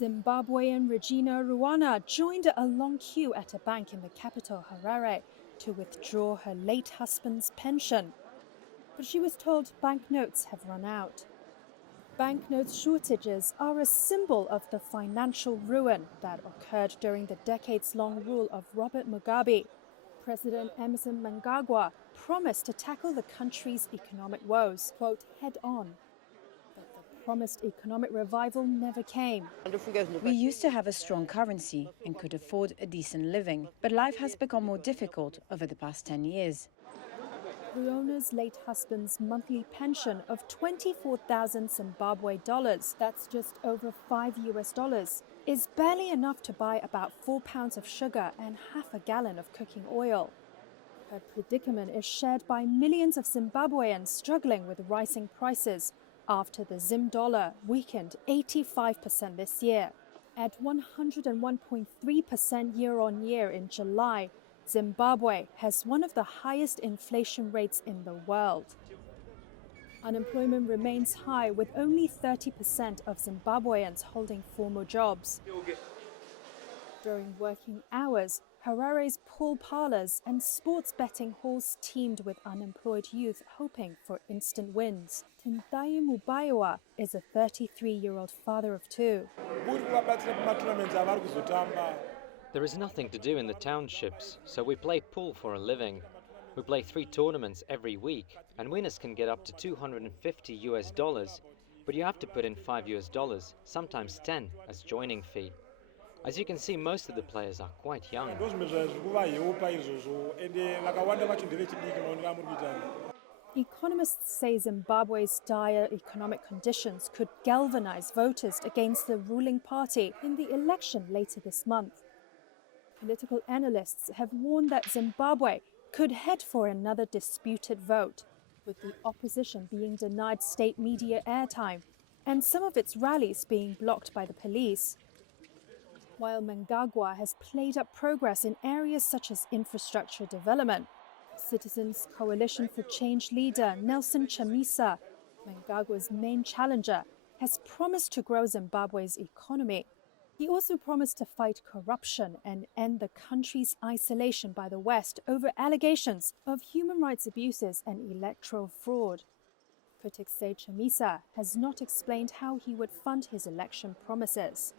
Zimbabwean Regina Ruana joined a long queue at a bank in the capital Harare to withdraw her late husband's pension. But she was told banknotes have run out. Banknote shortages are a symbol of the financial ruin that occurred during the decades-long rule of Robert Mugabe. President Emmerson Mnangagwa promised to tackle the country's economic woes, quote, head on. But the promised economic revival never came. We used to have a strong currency and could afford a decent living, but life has become more difficult over the past 10 years. Ruona's late husband's monthly pension of 24,000 Zimbabwe dollars, that's just over $5 US, is barely enough to buy about 4 pounds of sugar and half a gallon of cooking oil. Her predicament is shared by millions of Zimbabweans struggling with rising prices after the Zim dollar weakened 85% this year. At 101.3% year-on-year in July, Zimbabwe has one of the highest inflation rates in the world. Unemployment remains high, with only 30% of Zimbabweans holding formal jobs. During working hours, Harare's pool parlors and sports betting halls teemed with unemployed youth hoping for instant wins. Tintai Mubaiwa is a 33-year-old father of two. There is nothing to do in the townships, so we play pool for a living. We play 3 tournaments every week, and winners can get up to $250, but you have to put in $5, sometimes 10, as joining fee. As you can see, most of the players are quite young. Economists say Zimbabwe's dire economic conditions could galvanize voters against the ruling party in the election later this month. Political analysts have warned that Zimbabwe could head for another disputed vote, with the opposition being denied state media airtime and some of its rallies being blocked by the police. While Mnangagwa has played up progress in areas such as infrastructure development, Citizens Coalition for Change leader Nelson Chamisa, Mnangagwa's main challenger, has promised to grow Zimbabwe's economy. He also promised to fight corruption and end the country's isolation by the West over allegations of human rights abuses and electoral fraud. Critics say Chamisa has not explained how he would fund his election promises.